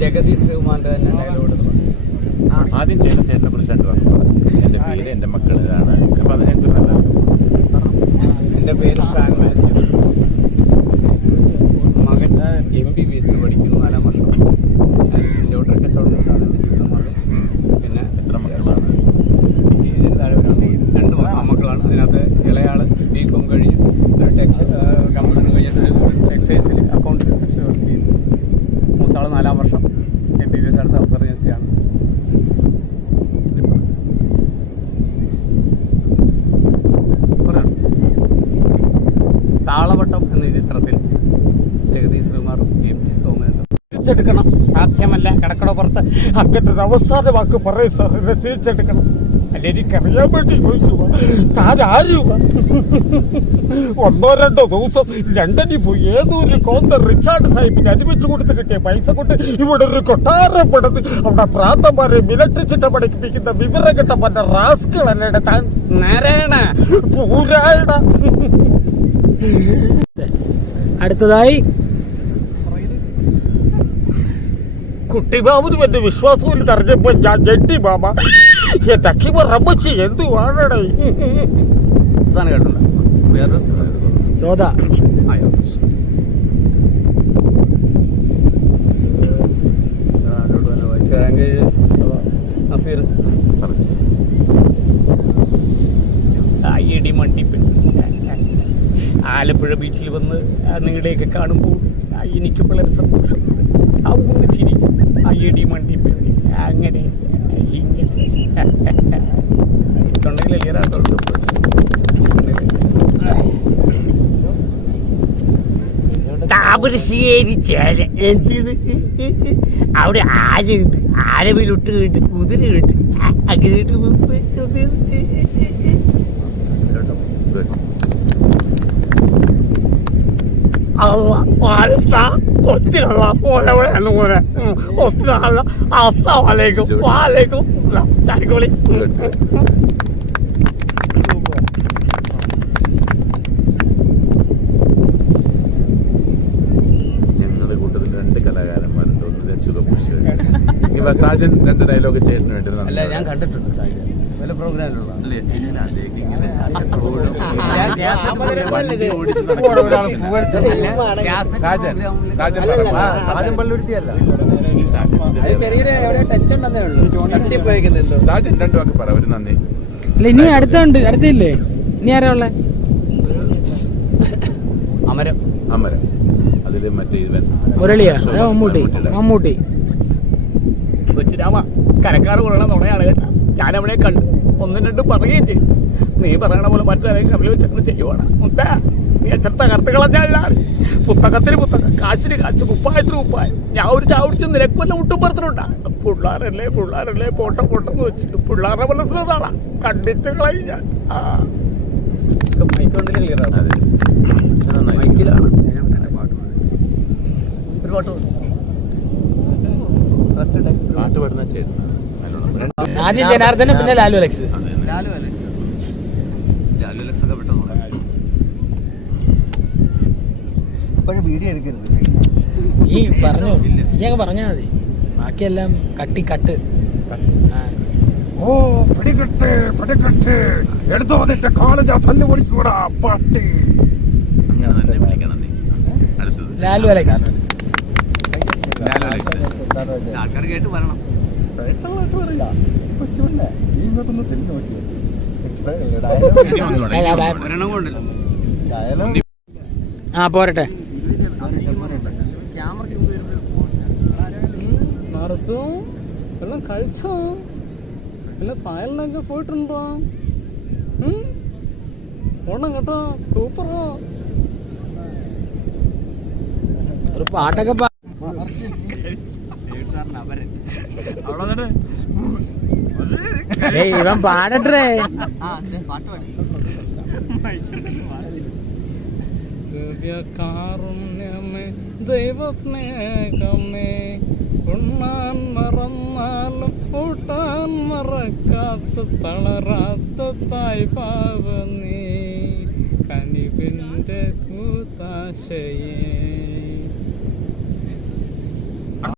ജഗതി ശ്രീകുമാറിന്റെ തന്നെ ഡയലോഗ്. ആദ്യം ചെയ്യുന്ന ചേട്ടനെ കുറിച്ച് 2 വാക്ക് പറ. എൻ്റെ പേര്, എൻ്റെ മക്കൾ ഇതാണ്. അപ്പൊ അത് ഞങ്ങൾക്ക് നല്ല. എൻ്റെ പേര് ഷാൻ മാത്യു. മകൻ MBBS പഠിക്കുന്നു, 4-ാം വർഷം. ലോട്ടറി കച്ചവടത്തിലാണ് ജീവിതമാണ്. പിന്നെ എത്ര മക്കളാണ്? ഇതിന് താഴെ 2 മക്കളാണ്. അതിനകത്ത് ഇളയാള് BCom കഴിഞ്ഞ് കമ്പ്യൂട്ടർ കഴിഞ്ഞിട്ട് എക്സൈസിൽ അക്കൗണ്ട്സ് സെക്ഷൻ വർക്ക് ചെയ്യുന്നു. മൂത്താള് 4-ാം വർഷം MBBS അടുത്ത അവസർ ഏജൻസിയാണ്. താളവട്ടം എന്ന ചിത്രത്തിൽ ജഗതി ശ്രീകുമാറും MG സോമനും തിരിച്ചെടുക്കണം. സാധ്യമല്ല, കിടക്കട പുറത്ത് അങ്ങനെ ഒരു അവസാന വാക്ക് പറയും സാർ, എന്നെ തിരിച്ചെടുക്കണം. അല്ല, എനിക്കറിയാൻ വേണ്ടി ചോദിക്കുക, താൻ ആരുക? 1-2 ദിവസം ലണ്ടനിൽ പോയി ഏതോ ഒരു കോന്ത റിച്ചാർഡ് സാഹിബിന് അനുവദിച്ചു കൊടുത്ത് കിട്ടിയ പൈസ കൊണ്ട് ഇവിടെ ഒരു കൊട്ടാരം പണിത് അവിടെ പ്രാന്തന്മാരെ മിലിറ്ററി ചിട്ട പഠിപ്പിക്കുന്ന വിവരം കിട്ട പറ്റ റാസ്കളല്ലേ താൻ? നാരായണ പൂരായണ. അടുത്തതായി കുട്ടിബാബുന് എന്റെ വിശ്വാസമില്ല അറിഞ്ഞപ്പോ ഞാൻ ഞെട്ടി. മാമ തക്കിമ റമ്മച്ചി എന്തുവാണടേ? സാധനം കേട്ടോ. വേറെ യോധ ചേരാങ്കേഴ് നസീർ IAD മണ്ടിപ്പെട്ട് ആലപ്പുഴ ബീച്ചിൽ വന്ന് നിങ്ങളെയൊക്കെ കാണുമ്പോൾ എനിക്ക് വളരെ സന്തോഷമുണ്ട്. ആ ഒന്ന് ചിരിക്കും. IAD മണ്ടിപ്പെട്ട് അങ്ങനെ ഇങ്ങനെ തൊണ്ടയിൽ ഏറാത്തോണ്ട് താമരശ്ശേരി ചേര എന്ത് അവിടെ ആനയുണ്ട്, ആനവിലൊട്ട് കിട്ട്, കുതിരയുണ്ട്, അങ്ങനെ കൊച്ചിലുള്ള പോലെ പോലെ ഒത്തിരി അസ്സലാമലൈക്കും. വാലൈക്കും അസ്സലാം. അടിപൊളി. ഞങ്ങളുടെ കൂട്ടത്തിൽ 2 കലാകാരന്മാരുണ്ട്. ഒന്ന് സുഖപുഷി. ഇനി സാജൻ 2 ഡയലോഗ് ചേട്ടന് വേണ്ടി. അല്ല, ഞാൻ കണ്ടിട്ടുണ്ട് സാജൻ പല പ്രോഗ്രാമിലുള്ള. സാജൻ 2 വാക്ക് പറ. ഒരു നന്ദി. അല്ല, ഇനി അടുത്തുണ്ട്. അടുത്തില്ലേ? ഇനി ആരാ ഉള്ളേ? അമരം. അമരം. അതില് മറ്റേ മുരളിയാ? മമ്മൂട്ടി. കൊച്ചിരാമ കരക്കാറ് കൊള്ളണ നുണയാണ് കേട്ടാ. ഞാനവിടെ കണ്ടു 1-2 പറയുകയും ചെയ്തു. നീ പറയണ പോലെ മറ്റൊരെങ്കിലും കവിൽ വെച്ചങ്ങനെ ചെയ്യുവാണ്. മുത്ത നീ എത്ര തകർത്ത് കളഞ്ഞാൽ പുസ്തകത്തിന് പുസ്തകം, കാശിന് കാശ്, കുപ്പായത്തിന് കുപ്പായം. ഞാൻ ഒരു ചാവിടിച്ച് നിരക്കൊല്ല മുട്ടും പറത്തിനുണ്ടാ. പിള്ളേരല്ലേ പോട്ടെന്ന് വെച്ചിട്ട് പിള്ളേരുടെ മനസ്സിലാ കണ്ടിച്ച് കളയും ഞാൻ. മൈക്കിലാണ് ഒരു പാട്ട് പാടുന്ന ചേട്ടൻ. ആദ്യം ജനാർദ്ദനും പിന്നെ ലാലു അലക്സ്. ഒക്കെ പെട്ടെന്ന് ഇപ്പോഴും വീഡിയോ എടുക്കരുത്. ഈ പറഞ്ഞു അങ്ങ് പറഞ്ഞാൽ മതി. ബാക്കിയെല്ലാം കട്ട്. ഓ പിടികെട്ട് എടുത്തോ നിന്റെ കാല് ഞാൻ തല്ലു പൊടിക്കൂടാ പാട്ടി. അങ്ങനെ തന്നെ വിളിക്കണം നീ. അടുത്തത് ലാലു അലക്സ്. ആൾക്കാർ കേട്ട് പറയണം. പോരട്ടെ. എല്ലാം കഴിച്ചോ? പിന്നെ തായലിനൊക്കെ പോയിട്ടുണ്ടോ? ഓണം കേട്ടോ, സൂപ്പറോ. ഒരു പാട്ടൊക്കെ ഇവൻ പാടട്ടെ. ദിവ്യകാരുണ്യമേ, ദൈവസ്നേഹമേ, ഉണ്ണാൻ മറന്നാലും ഊട്ടാൻ മറക്കാത്ത തളരാത്ത തായ്പാവ നീ, കനിവിന്റെ കൂതാശയേ.